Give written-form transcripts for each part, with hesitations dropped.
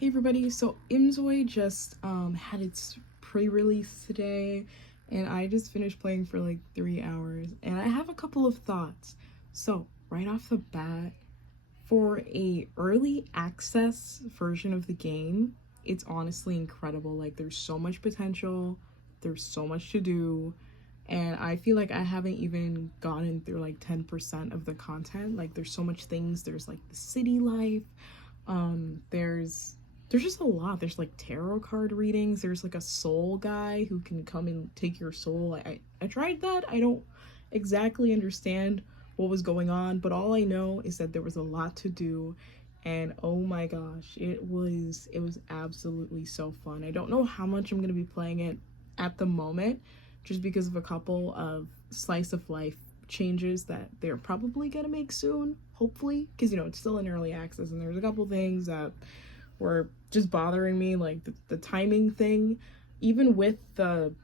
Hey everybody, so Inzoi just had its pre-release today and I just finished playing for like 3 hours and I have a couple of thoughts. So right off the bat, for a early access version of the game, it's honestly incredible. Like there's so much potential, there's so much to do, and I feel like I haven't even gotten through like 10% of the content. Like there's so much things. There's like the city life, there's just a lot. There's like tarot card readings. There's like a soul guy who can come and take your soul. I tried that. I don't exactly understand what was going on, but all I know is that there was a lot to do, and oh my gosh, it was absolutely so fun. I don't know how much I'm going to be playing it at the moment just because of a couple of slice of life changes that they're probably going to make soon, hopefully, because it's still in early access and there's a couple things that were just bothering me, like the timing thing, even with the,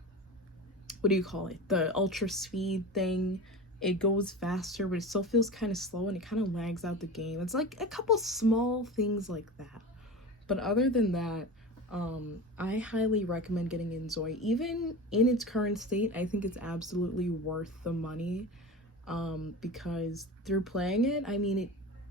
what do you call it, the ultra speed thing. It goes faster but it still feels kind of slow and it kind of lags out the game. It's like a couple small things like that, but other than that, I highly recommend getting Inzoi. Even in its current state, I think it's absolutely worth the money, because through playing it, I mean,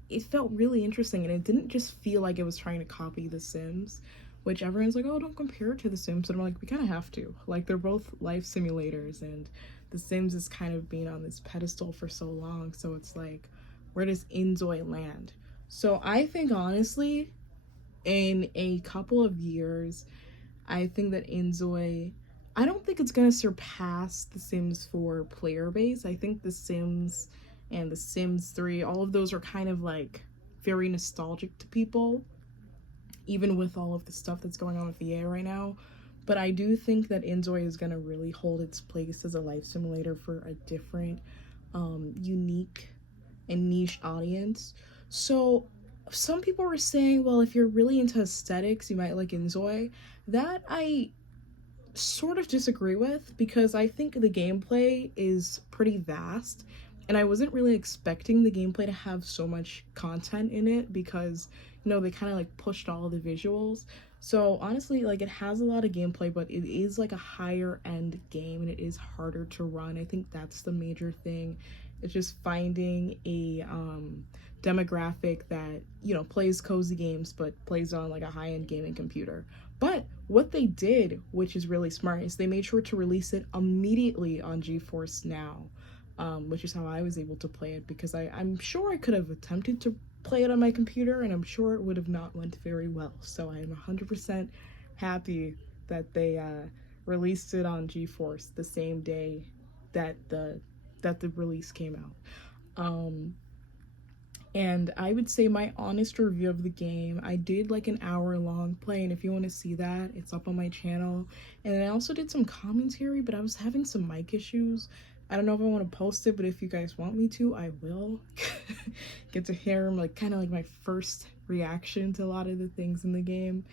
it felt really interesting and it didn't just feel like it was trying to copy The Sims, which everyone's like, oh, don't compare it to The Sims. And I'm like, we kind of have to. Like, they're both life simulators, and The Sims is kind of being on this pedestal for so long. So it's like, where does Inzoi land? So I think honestly, in a couple of years, I think that Inzoi, I don't think it's gonna surpass The Sims 4 player base. I think The Sims and The Sims 3, all of those are kind of like very nostalgic to people, even with all of the stuff that's going on with VA right now. But I do think that Inzoi is gonna really hold its place as a life simulator for a different, unique and niche audience. So some people were saying, well, if you're really into aesthetics, you might like Inzoi. That I sort of disagree with, because I think the gameplay is pretty vast and I wasn't really expecting the gameplay to have so much content in it, because they kind of like pushed all the visuals. So honestly, like, it has a lot of gameplay, but it is like a higher end game and it is harder to run. I think that's the major thing. It's just finding a demographic that plays cozy games but plays on like a high-end gaming computer. But what they did, which is really smart, is they made sure to release it immediately on GeForce Now, which is how I was able to play it, because I'm sure I could have attempted to play it on my computer and I'm sure it would have not went very well. So I am 100% happy that they released it on GeForce the same day that the release came out. And I would say my honest review of the game, I did like an hour long play, and if you want to see that, it's up on my channel. And I also did some commentary, but I was having some mic issues. I don't know if I want to post it, but if you guys want me to, I will. Get to hear like kind of like my first reaction to a lot of the things in the game.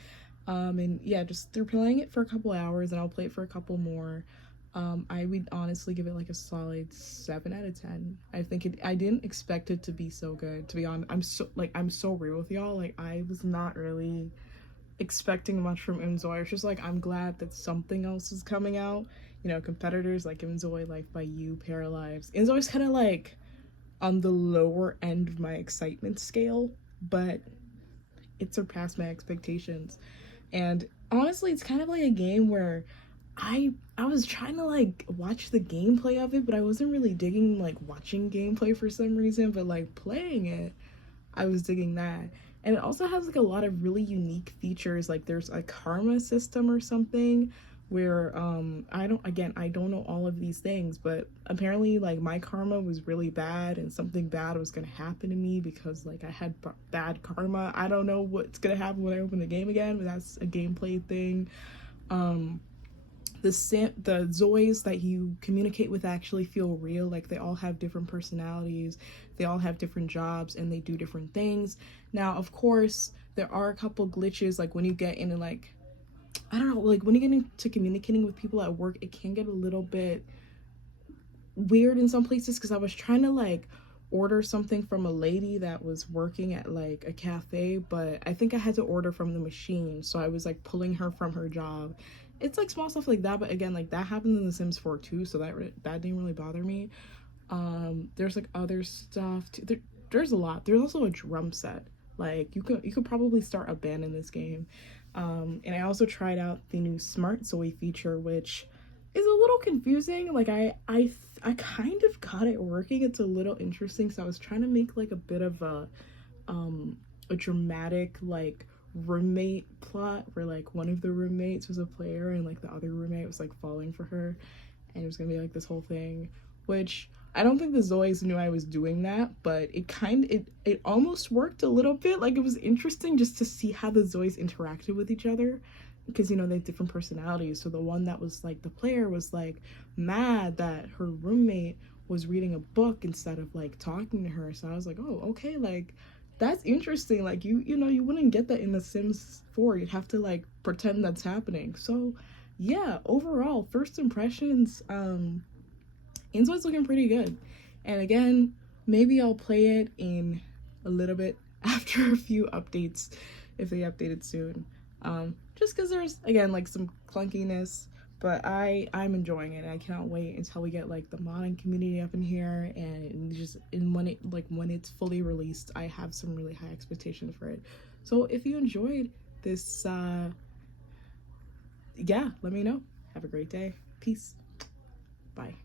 And yeah, just through playing it for a couple hours, and I'll play it for a couple more, I would honestly give it like a solid 7 out of 10. I didn't expect it to be so good, to be honest. I'm so real with y'all. Like, I was not really expecting much from Inzoi. It's just like, I'm glad that something else is coming out. Competitors like Inzoi, Life by You, Paralives. Inzoi's kind of like on the lower end of my excitement scale, but it surpassed my expectations. And honestly, it's kind of like a game where I was trying to like watch the gameplay of it, but I wasn't really digging like watching gameplay for some reason, but like playing it, I was digging that. And it also has like a lot of really unique features. Like there's a karma system or something where I don't know all of these things, but apparently like my karma was really bad and something bad was going to happen to me because like I had bad karma. I don't know what's going to happen when I open the game again, but that's a gameplay thing. The Zois that you communicate with actually feel real. Like, they all have different personalities, they all have different jobs, and they do different things. Now, of course, there are a couple glitches, like when you get into like, I don't know, like when you get into communicating with people at work, it can get a little bit weird in some places, because I was trying to like order something from a lady that was working at like a cafe, but I think I had to order from the machine, so I was like pulling her from her job. It's like small stuff like that, but again, like that happened in The Sims 4 too, so that didn't really bother me. There's like other stuff too. There's a lot. There's also a drum set. Like you could probably start a band in this game. And I also tried out the new Smart Zoe feature, which is a little confusing. Like I kind of got it working. It's a little interesting. So I was trying to make like a bit of a dramatic like roommate plot where like one of the roommates was a player and like the other roommate was like falling for her, and it was gonna be like this whole thing, which I don't think the Zoes knew I was doing that, but it almost worked a little bit. Like it was interesting just to see how the Zoes interacted with each other, because you know they have different personalities. So the one that was like the player was like mad that her roommate was reading a book instead of like talking to her. So I was like, oh, okay, like that's interesting. Like you know you wouldn't get that in The Sims 4. You'd have to like pretend that's happening. So yeah, overall first impressions, Inzoi's looking pretty good. And again, maybe I'll play it in a little bit after a few updates if they update it soon. Just because there's again like some clunkiness, but I'm enjoying it. And I cannot wait until we get like the modding community up in here, and just in when it's fully released, I have some really high expectations for it. So if you enjoyed this, yeah, let me know. Have a great day. Peace. Bye.